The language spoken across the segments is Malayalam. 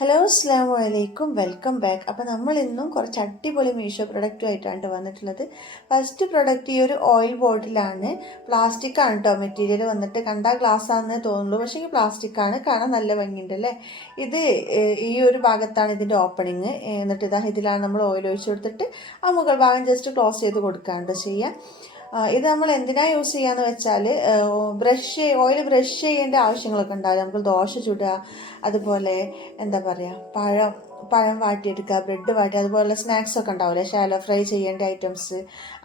ഹലോ അസ്സാം വലൈക്കും, വെൽക്കം ബാക്ക്. അപ്പോൾ നമ്മൾ ഇന്നും കുറച്ച് അടിപൊളി മീഷോ പ്രൊഡക്റ്റുമായിട്ടാണ് വന്നിട്ടുള്ളത്. ഫസ്റ്റ് പ്രൊഡക്റ്റ് ഈ ഒരു ഓയിൽ ബോട്ടിലാണ്. പ്ലാസ്റ്റിക് ആണ് കേട്ടോ മെറ്റീരിയൽ വന്നിട്ട്. കണ്ടാൽ ഗ്ലാസ് ആണെന്നേ തോന്നുള്ളൂ, പക്ഷേ ഈ പ്ലാസ്റ്റിക് ആണ്. കാണാൻ നല്ല ഭംഗിയുണ്ട് അല്ലേ. ഇത് ഈ ഒരു ഭാഗത്താണ് ഇതിൻ്റെ ഓപ്പണിങ്. എന്നിട്ട് ഇതിലാണ് നമ്മൾ ഓയിൽ ഒഴിച്ചു കൊടുത്തിട്ട് ആ മുകൾ ഭാഗം ജസ്റ്റ് ക്ലോസ് ചെയ്ത് കൊടുക്കാണ്ട് ചെയ്യുക. ഇത് നമ്മൾ എന്തിനാണ് യൂസ് ചെയ്യാന്ന് വെച്ചാൽ ഓയിൽ ബ്രഷ് ചെയ്യേണ്ട ആവശ്യങ്ങളൊക്കെ ഉണ്ടാവില്ല. നമുക്ക് ദോശ ചുടുക, അതുപോലെ എന്താ പറയുക, പഴം വാട്ടിയെടുക്കുക, ബ്രെഡ് വാട്ടി, അതുപോലെ സ്നാക്സ് ഒക്കെ ഉണ്ടാവില്ലേ, ഷാലോ ഫ്രൈ ചെയ്യേണ്ട ഐറ്റംസ്,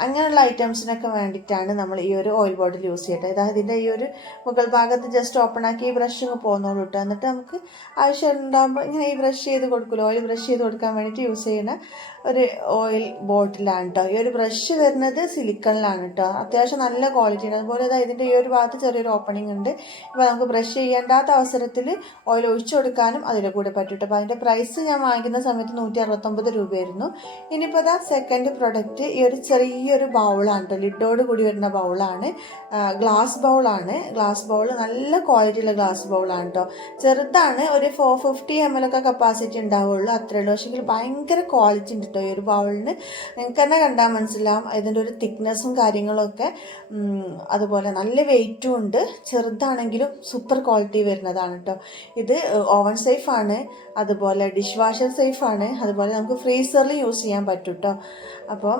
അങ്ങനെയുള്ള ഐറ്റംസിനൊക്കെ വേണ്ടിയിട്ടാണ് നമ്മൾ ഈ ഒരു ഓയിൽ ബോട്ടിൽ യൂസ് ചെയ്യേണ്ടത്. ഇതിൻ്റെ ഈ ഒരു മുകൾ ഭാഗത്ത് ജസ്റ്റ് ഓപ്പൺ ആക്കി ഈ ബ്രഷ് പോകുന്നോളൂ കേട്ടോ. എന്നിട്ട് നമുക്ക് ആവശ്യം ഉണ്ടാകുമ്പോൾ ഇങ്ങനെ ഈ ബ്രഷ് ചെയ്ത് കൊടുക്കുമല്ലോ, ഓയിൽ ബ്രഷ് ചെയ്ത് കൊടുക്കാൻ വേണ്ടിയിട്ട് യൂസ് ചെയ്യുന്ന ഒരു ഓയിൽ ബോട്ടിലാണ് കേട്ടോ. ഈ ഒരു ബ്രഷ് വരുന്നത് സിലിക്കണിലാണ് കേട്ടോ. അത്യാവശ്യം നല്ല ക്വാളിറ്റിയാണ്. അതുപോലെ ഇതിൻ്റെ ഈ ഒരു ഭാഗത്ത് ചെറിയൊരു ഓപ്പണിംഗ് ഉണ്ട്. ഇപ്പോൾ നമുക്ക് ബ്രഷ് ചെയ്യേണ്ടാത്ത അവസരത്തിൽ ഓയിൽ ഒഴിച്ചു കൊടുക്കാനും അതിലെ കൂടെ പറ്റും കേട്ടോ. അപ്പോൾ അതിൻ്റെ പ്രൈസ് ഞാൻ വാങ്ങിക്കുന്ന സമയത്ത് 169 രൂപയായിരുന്നു. ഇനിയിപ്പോൾ സെക്കൻഡ് പ്രൊഡക്റ്റ് ഈ ഒരു ചെറിയൊരു ബൗളാണ് കേട്ടോ. ലിഡോട് കൂടി വരുന്ന ബൗളാണ്. ഗ്ലാസ് ബൗളാണ്. ഗ്ലാസ് ബൗൾ നല്ല ക്വാളിറ്റിയുള്ള ഗ്ലാസ് ബൗളാണ് കേട്ടോ. ചെറുതാണ്, ഒരു 450 ml ഒക്കെ കപ്പാസിറ്റി ഉണ്ടാവുള്ളൂ, അത്രേ ഉള്ളൂ. പക്ഷേ ഭയങ്കര ക്വാളിറ്റി ഉണ്ട് കേട്ടോ ഈ ഒരു ബൗളിന്. നിങ്ങൾക്ക് തന്നെ കണ്ടാൽ മനസ്സിലാവും ഇതിൻ്റെ ഒരു തിക്നെസ്സും കാര്യങ്ങളൊക്കെ. അതുപോലെ നല്ല വെയിറ്റും ഉണ്ട്. ചെറുതാണെങ്കിലും സൂപ്പർ ക്വാളിറ്റി വരുന്നതാണ് കേട്ടോ. ഇത് ഓവൻ സേഫ് ആണ്, അതുപോലെ ഡിഷ് വാഷർ സേഫ് ആണ്, അതുപോലെ നമുക്ക് ഫ്രീസറിൽ യൂസ് ചെയ്യാൻ പറ്റും കേട്ടോ. അപ്പോൾ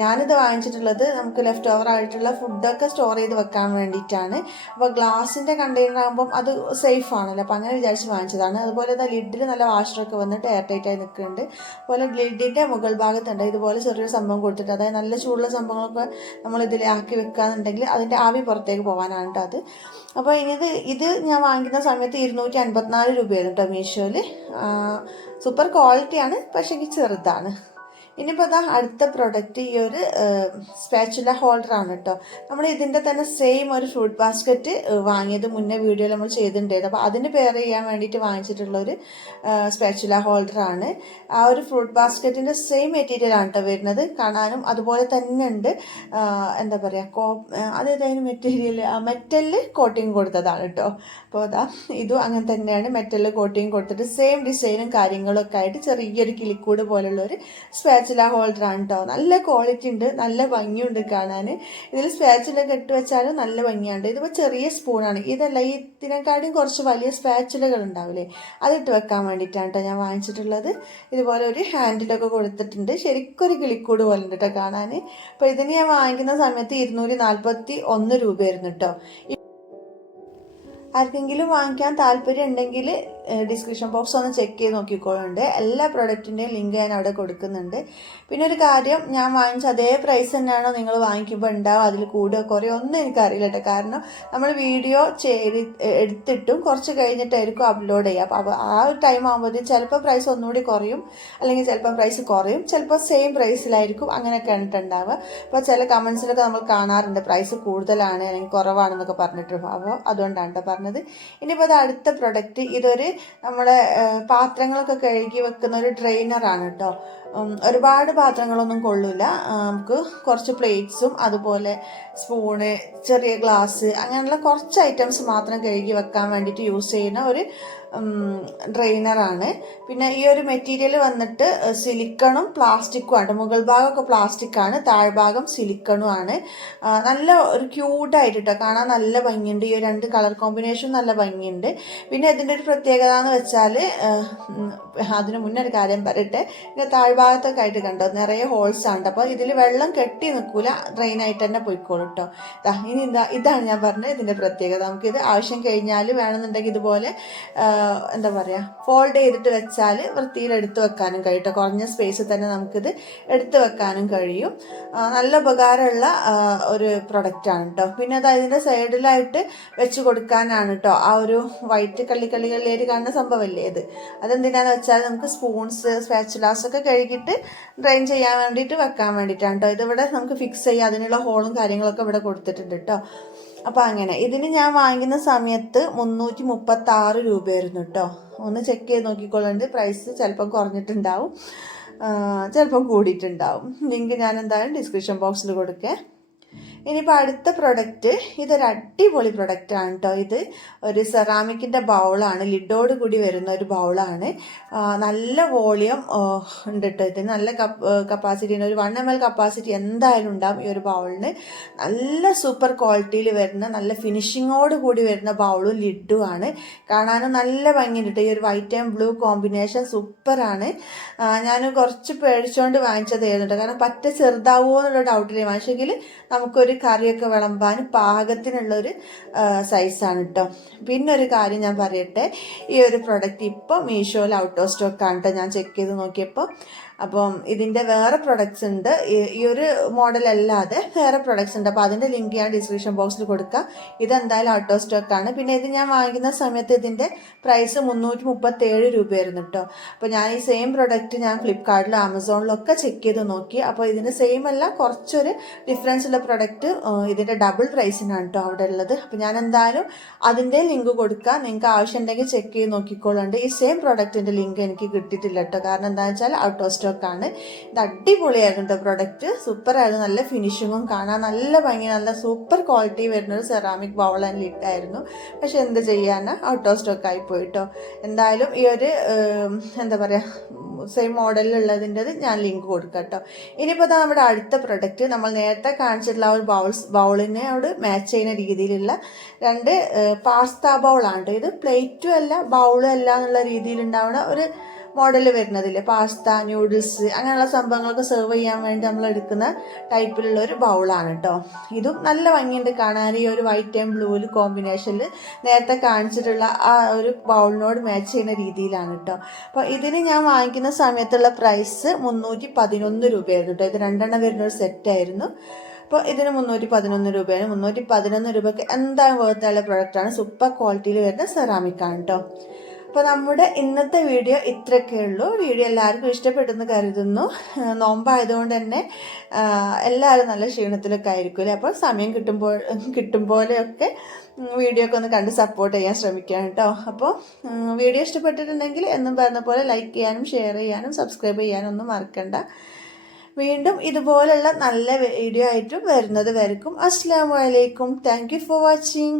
ഞാനിത് വാങ്ങിച്ചിട്ടുള്ളത് നമുക്ക് ലെഫ്റ്റ് ഓവർ ആയിട്ടുള്ള ഫുഡൊക്കെ സ്റ്റോർ ചെയ്ത് വെക്കാൻ വേണ്ടിയിട്ടാണ്. അപ്പോൾ ഗ്ലാസിൻ്റെ കണ്ടെയ്നർ ആകുമ്പം അത് സേഫ് ആണല്ലോ, അപ്പോൾ അങ്ങനെ വിചാരിച്ച് വാങ്ങിച്ചതാണ്. അതുപോലെ ലിഡിൽ നല്ല വാഷറൊക്കെ വന്നിട്ട് എയർ ടൈറ്റായി നിൽക്കുന്നുണ്ട്. അതുപോലെ ലിഡിൻ്റെ മുകൾ ഭാഗത്തുണ്ട് ഇതുപോലെ ചെറിയൊരു സംഭവം കൊടുത്തിട്ട്, അതായത് നല്ല ചൂടുള്ള സംഭവങ്ങളൊക്കെ നമ്മൾ ഇതിലാക്കി വെക്കുകയെന്നുണ്ടെങ്കിൽ അതിൻ്റെ ആവി പുറത്തേക്ക് പോകാനാണ് കേട്ടോ അത്. അപ്പോൾ ഇത് ഞാൻ വാങ്ങിക്കുന്ന സമയത്ത് 254 രൂപയായിരുന്നു കേട്ടോ മീഷോയിൽ. സൂപ്പർ ക്വാളിറ്റിയാണ്, പക്ഷേ ചെറുതാണ്. ഇനിയിപ്പോൾ അടുത്ത പ്രൊഡക്റ്റ് ഈ ഒരു സ്പാച്ചുല ഹോൾഡറാണ് കേട്ടോ. നമ്മൾ ഇതിൻ്റെ തന്നെ സെയിം ഒരു ഫ്രൂട്ട് ബാസ്ക്കറ്റ് വാങ്ങിയത് മുന്നേ വീഡിയോയിൽ നമ്മൾ ചെയ്തിട്ടുണ്ടായിരുന്നു. അപ്പോൾ അതിന് പെയർ ചെയ്യാൻ വേണ്ടിയിട്ട് വാങ്ങിച്ചിട്ടുള്ളൊരു സ്പാച്ചുല ഹോൾഡറാണ്. ആ ഒരു ഫ്രൂട്ട് ബാസ്ക്കറ്റിൻ്റെ സെയിം മെറ്റീരിയലാണ് കേട്ടോ വരുന്നത്. കാണാനും അതുപോലെ തന്നെ ഉണ്ട്. എന്താ പറയുക, അതേതായാലും മെറ്റീരിയൽ മെറ്റലിൽ കോട്ടിങ് കൊടുത്തതാണ് കേട്ടോ. അപ്പോൾ ഇതും അങ്ങനെ തന്നെയാണ്, മെറ്റലിൽ കോട്ടിങ് കൊടുത്തിട്ട് സെയിം ഡിസൈനും കാര്യങ്ങളൊക്കെ ആയിട്ട് ചെറിയൊരു കിളിക്കൂട് പോലുള്ളൊരു സ്പാച്ചുല ഹോൾഡറാണ് കേട്ടോ. നല്ല ക്വാളിറ്റി ഉണ്ട്, നല്ല ഭംഗിയുണ്ട് കാണാൻ. ഇതിൽ സ്പാച്ചുലൊക്കെ ഇട്ട് വെച്ചാലും നല്ല ഭംഗിയുണ്ട്. ഇതിപ്പോൾ ചെറിയ സ്പൂണാണ്, ഇതല്ല ഇതിനെക്കാളും കുറച്ച് വലിയ സ്പാച്ചുലകൾ ഉണ്ടാവില്ലേ, അതിട്ട് വെക്കാൻ വേണ്ടിയിട്ടാണ് കേട്ടോ ഞാൻ വാങ്ങിച്ചിട്ടുള്ളത്. ഇതുപോലെ ഒരു ഹാൻഡിലൊക്കെ കൊടുത്തിട്ടുണ്ട്, ശരിക്കൊരു കിളിക്കൂട് പോലെ ഉണ്ട് കേട്ടോ കാണാൻ. അപ്പോൾ ഇതിന് ഞാൻ വാങ്ങിക്കുന്ന സമയത്ത് 241 രൂപയായിരുന്നു കേട്ടോ. ആർക്കെങ്കിലും വാങ്ങിക്കാൻ താല്പര്യം ഉണ്ടെങ്കിൽ ഡിസ്ക്രിപ്ഷൻ ബോക്സ് ഒന്ന് ചെക്ക് ചെയ്ത് നോക്കിക്കോളുണ്ട്. എല്ലാ പ്രൊഡക്റ്റിൻ്റെയും ലിങ്ക് ഞാൻ അവിടെ കൊടുക്കുന്നുണ്ട്. പിന്നെ ഒരു കാര്യം, ഞാൻ വാങ്ങിച്ച അതേ പ്രൈസ് തന്നെയാണോ നിങ്ങൾ വാങ്ങിക്കുമ്പോൾ ഉണ്ടാവും, അതിൽ കൂടുക കുറയോ ഒന്നും എനിക്കറിയില്ല കേട്ടോ. കാരണം നമ്മൾ വീഡിയോ എടുത്തിട്ടും കുറച്ച് കഴിഞ്ഞിട്ടായിരിക്കും അപ്ലോഡ് ചെയ്യുക. അപ്പോൾ ആ ഒരു ടൈം ആകുമ്പോഴത്തേക്കും ചിലപ്പോൾ പ്രൈസ് ഒന്നുകൂടി കുറയും, അല്ലെങ്കിൽ ചിലപ്പോൾ പ്രൈസ് കുറയും, ചിലപ്പോൾ സെയിം പ്രൈസിലായിരിക്കും, അങ്ങനെയൊക്കെ ഉണ്ടാവുക. അപ്പോൾ ചില കമൻസിലൊക്കെ നമ്മൾ കാണാറുണ്ട് പ്രൈസ് കൂടുതലാണ് അല്ലെങ്കിൽ കുറവാണെന്നൊക്കെ പറഞ്ഞിട്ട്. അപ്പോൾ അതുകൊണ്ടാണ് കേട്ടോ പറഞ്ഞത്. ഇനിയിപ്പോൾ അടുത്ത പ്രൊഡക്റ്റ്, ഇതൊരു നമ്മുടെ പാത്രങ്ങളൊക്കെ കഴുകി വെക്കുന്ന ഒരു ഡ്രെയിനറാണ് കേട്ടോ. ഒരുപാട് പാത്രങ്ങളൊന്നും കൊള്ളില്ല. നമുക്ക് കുറച്ച് പ്ലേറ്റ്സും അതുപോലെ സ്പൂണ്, ചെറിയ ഗ്ലാസ്, അങ്ങനെയുള്ള കുറച്ച് ഐറ്റംസ് മാത്രം കഴുകി വെക്കാൻ വേണ്ടിയിട്ട് യൂസ് ചെയ്യുന്ന ഒരു ഡ്രെയിനറാണ്. പിന്നെ ഈ ഒരു മെറ്റീരിയൽ വന്നിട്ട് സിലിക്കണും പ്ലാസ്റ്റിക്കും ആണ്. മുകൾ ഭാഗമൊക്കെ പ്ലാസ്റ്റിക്കാണ്, താഴ്ഭാഗം സിലിക്കണും ആണ്. നല്ല ഒരു ക്യൂട്ടായിട്ട് കേട്ടോ, കാണാൻ നല്ല ഭംഗിയുണ്ട്. ഈ രണ്ട് കളർ കോമ്പിനേഷൻ നല്ല ഭംഗിയുണ്ട്. പിന്നെ ഇതിൻ്റെ ഒരു പ്രത്യേകത എന്ന് വെച്ചാൽ, അതിന് മുന്നേ ഒരു കാര്യം പറയട്ടെ, പിന്നെ താഴ്ഭാഗത്തൊക്കെ ആയിട്ട് കണ്ടോ നിറയെ ഹോൾസ് ആണ്. അപ്പോൾ ഇതിൽ വെള്ളം കെട്ടി നിൽക്കൂല, ഡ്രെയിനായിട്ട് തന്നെ പോയിക്കോളും കേട്ടോ. ഇനി ഇതാണ് ഞാൻ പറഞ്ഞത് ഇതിൻ്റെ പ്രത്യേകത. നമുക്കിത് ആവശ്യം കഴിഞ്ഞാൽ വേണമെന്നുണ്ടെങ്കിൽ ഇതുപോലെ എന്താ പറയുക, ഫോൾഡ് ചെയ്തിട്ട് വെച്ചാൽ വൃത്തിയിൽ എടുത്തു വെക്കാനും കഴിയും കേട്ടോ. കുറഞ്ഞ സ്പേസിൽ തന്നെ നമുക്കിത് എടുത്തു വെക്കാനും കഴിയും. നല്ല ഉപകാരമുള്ള ഒരു പ്രൊഡക്റ്റാണ് കേട്ടോ. പിന്നെ ഇതിൻ്റെ സൈഡിലായിട്ട് വെച്ച് കൊടുക്കാനാണ് കേട്ടോ ആ ഒരു വൈറ്റ് കള്ളിക്കള്ളികളിലേക്ക് കാണുന്ന സംഭവമല്ലേ ഇത്. അതെന്തിനാന്ന് വെച്ചാൽ നമുക്ക് സ്പൂൺസ്, സ്പാച്ചുലാസ് ഒക്കെ കഴുകിയിട്ട് ഡ്രെയിൻ ചെയ്യാൻ വേണ്ടിയിട്ട് വെക്കാൻ വേണ്ടിയിട്ടാണ് കേട്ടോ. ഇതിവിടെ നമുക്ക് ഫിക്സ് ചെയ്യാം, അതിനുള്ള ഹോളും കാര്യങ്ങളൊക്കെ ഇവിടെ കൊടുത്തിട്ടുണ്ട് കേട്ടോ. അപ്പോൾ അങ്ങനെ ഇതിന് ഞാൻ വാങ്ങിക്കുന്ന സമയത്ത് 336 രൂപയായിരുന്നു കേട്ടോ. ഒന്ന് ചെക്ക് ചെയ്ത് നോക്കിക്കൊള്ളുന്നുണ്ട്. പ്രൈസ് ചിലപ്പം കുറഞ്ഞിട്ടുണ്ടാവും, ചിലപ്പം കൂടിയിട്ടുണ്ടാവും. ലിങ്ക് ഞാൻ എന്തായാലും ഡിസ്ക്രിപ്ഷൻ ബോക്സിൽ കൊടുക്കേ. ഇനിയിപ്പോൾ അടുത്ത പ്രൊഡക്റ്റ് ഇതൊരു അടിപൊളി പ്രൊഡക്റ്റാണ് കേട്ടോ. ഇത് ഒരു സെറാമിക്കിൻ്റെ ബൗളാണ്, ലിഡോട് കൂടി വരുന്ന ഒരു ബൗളാണ്. നല്ല വോളിയം ഉണ്ട് കേട്ടോ. ഇതിന് നല്ല കപ്പാസിറ്റി, ഒരു 1 ml കപ്പാസിറ്റി എന്തായാലും ഉണ്ടാവും ഈ ഒരു ബൗളിന്. നല്ല സൂപ്പർ ക്വാളിറ്റിയിൽ വരുന്ന നല്ല ഫിനിഷിങ്ങോട് കൂടി വരുന്ന ബൗളും ലിഡും ആണ്. കാണാനും നല്ല ഭംഗിയുണ്ട്. ഈ ഒരു വൈറ്റ് ആൻഡ് ബ്ലൂ കോമ്പിനേഷൻ സൂപ്പറാണ്. ഞാൻ കുറച്ച് പേടിച്ചുകൊണ്ട് വാങ്ങിച്ചതായിരുന്നു കേട്ടോ. കാരണം പറ്റ ചെറുതാവുമോ എന്നുള്ള ഡൗട്ടിൽ വാങ്ങിച്ചെങ്കിൽ നമുക്കൊരു കറിയൊക്കെ വിളമ്പാൻ പാകത്തിനുള്ളൊരു സൈസാണ് കേട്ടോ. പിന്നെ ഒരു കാര്യം ഞാൻ പറയട്ടെ, ഈ ഒരു പ്രൊഡക്റ്റ് ഇപ്പോൾ മീഷോയിൽ ഔട്ട് ഓഫ് സ്റ്റോക്കാണ് കേട്ടോ. ഞാൻ ചെക്ക് ചെയ്ത് നോക്കിയപ്പോൾ. അപ്പം ഇതിൻ്റെ വേറെ പ്രൊഡക്ട്സ് ഉണ്ട്, ഈ ഒരു മോഡൽ അല്ലാതെ വേറെ പ്രൊഡക്ട്സ് ഉണ്ട്. അപ്പോൾ അതിൻ്റെ ലിങ്ക് ഞാൻ ഡിസ്ക്രിപ്ഷൻ ബോക്സിൽ കൊടുക്കാം. ഇതെന്തായാലും ഔട്ട് ഓഫ് സ്റ്റോക്കാണ്. പിന്നെ ഇത് ഞാൻ വാങ്ങിക്കുന്ന സമയത്ത് ഇതിൻ്റെ പ്രൈസ് 337 രൂപയായിരുന്നു കേട്ടോ. അപ്പോൾ ഞാൻ ഈ സെയിം പ്രൊഡക്റ്റ് ഞാൻ ഫ്ലിപ്കാർട്ടിലും ആമസോണിലൊക്കെ ചെക്ക് ചെയ്ത് നോക്കി. അപ്പോൾ ഇതിൻ്റെ സെയിം അല്ല, കുറച്ചൊരു ഡിഫറൻസ് ഉള്ള പ്രൊഡക്റ്റ് ഇതിൻ്റെ ഡബിൾ പ്രൈസിനാണ് കേട്ടോ അവിടെ ഉള്ളത്. അപ്പോൾ ഞാൻ എന്തായാലും അതിൻ്റെ ലിങ്ക് കൊടുക്കാം, നിങ്ങൾക്ക് ആവശ്യമുണ്ടെങ്കിൽ ചെക്ക് ചെയ്ത് നോക്കിക്കോളുണ്ട്. ഈ സെയിം പ്രൊഡക്റ്റിൻ്റെ ലിങ്ക് എനിക്ക് കിട്ടിയിട്ടില്ല കേട്ടോ. കാരണം എന്താണെന്ന് വെച്ചാൽ ഔട്ട് ഓഫ് സ്റ്റോക്കാണ്. ഇത് അടിപൊളിയായിരുന്നു കേട്ടോ പ്രൊഡക്റ്റ്, സൂപ്പറായിരുന്നു. നല്ല ഫിനിഷിങ്ങും കാണാൻ നല്ല ഭംഗി, നല്ല സൂപ്പർ ക്വാളിറ്റി വരുന്ന ഒരു സെറാമിക് ബൗൾ ആൻഡ് ലിഡ് ആയിരുന്നു. പക്ഷെ എന്ത് ചെയ്യാനാ, ഔട്ട് ഓഫ് സ്റ്റോക്ക് ആയി പോയിട്ടോ. എന്തായാലും ഈ ഒരു എന്താ പറയുക സെയിം മോഡലിലുള്ളതിൻ്റെത് ഞാൻ ലിങ്ക് കൊടുക്കാം കേട്ടോ. ഇനിയിപ്പോൾ നമ്മുടെ അടുത്ത പ്രൊഡക്റ്റ് നമ്മൾ നേരത്തെ കാണിച്ചിട്ടുള്ള ഒരു ബൗളിനോട് മാച്ച് ചെയ്യുന്ന രീതിയിലുള്ള 2 പാസ്ത ബൗളാണ്. ഇത് പ്ലേറ്റും അല്ല ബൗളും അല്ല എന്നുള്ള രീതിയിലുണ്ടാവുന്ന ഒരു മോഡൽ വരുന്നതില്ലേ, പാസ്ത, ന്യൂഡിൽസ് അങ്ങനെയുള്ള സംഭവങ്ങളൊക്കെ സെർവ് ചെയ്യാൻ വേണ്ടി നമ്മൾ എടുക്കുന്ന ടൈപ്പിലുള്ള ഒരു ബൗളാണ് കേട്ടോ. ഇതും നല്ല ഭംഗിയുണ്ട് കാണാൻ. ഈ ഒരു വൈറ്റ് ആൻഡ് ബ്ലൂവിൽ കോമ്പിനേഷനിൽ നേരത്തെ കാണിച്ചിട്ടുള്ള ആ ഒരു ബൗളിനോട് മാച്ച് ചെയ്യുന്ന രീതിയിലാണ് കേട്ടോ. അപ്പോൾ ഇതിന് ഞാൻ വാങ്ങിക്കുന്ന സമയത്തുള്ള പ്രൈസ് 311 രൂപയായിരുന്നു കേട്ടോ. ഇത് 2 വരുന്ന ഒരു സെറ്റായിരുന്നു. അപ്പോൾ ഇതിന് 311 രൂപയാണ്. 311 രൂപയ്ക്ക് എന്തായാലും വേർത്തുള്ള പ്രൊഡക്റ്റാണ്. സൂപ്പർ ക്വാളിറ്റിയിൽ വരുന്ന സെറാമിക്കാണ് കേട്ടോ. അപ്പോൾ നമ്മുടെ ഇന്നത്തെ വീഡിയോ ഇത്രയൊക്കെ ഉള്ളൂ. വീഡിയോ എല്ലാവർക്കും ഇഷ്ടപ്പെട്ടെന്ന് കരുതുന്നു. നോമ്പായതുകൊണ്ട് തന്നെ എല്ലാവരും നല്ല ക്ഷീണത്തിലൊക്കെ ആയിരിക്കുമല്ലേ. അപ്പോൾ സമയം കിട്ടുമ്പോഴൊക്കെ വീഡിയോ ഒക്കെ ഒന്ന് കണ്ട് സപ്പോർട്ട് ചെയ്യാൻ ശ്രമിക്കാം കേട്ടോ. അപ്പോൾ വീഡിയോ ഇഷ്ടപ്പെട്ടിട്ടുണ്ടെങ്കിൽ എന്നും പറഞ്ഞ പോലെ ലൈക്ക് ചെയ്യാനും ഷെയർ ചെയ്യാനും സബ്സ്ക്രൈബ് ചെയ്യാനും ഒന്നും മറക്കണ്ട. വീണ്ടും ഇതുപോലുള്ള നല്ല വീഡിയോ ആയിട്ടും വരുന്നത് വരെക്കും അസ്സലാമു അലൈക്കും. Thank you for watching.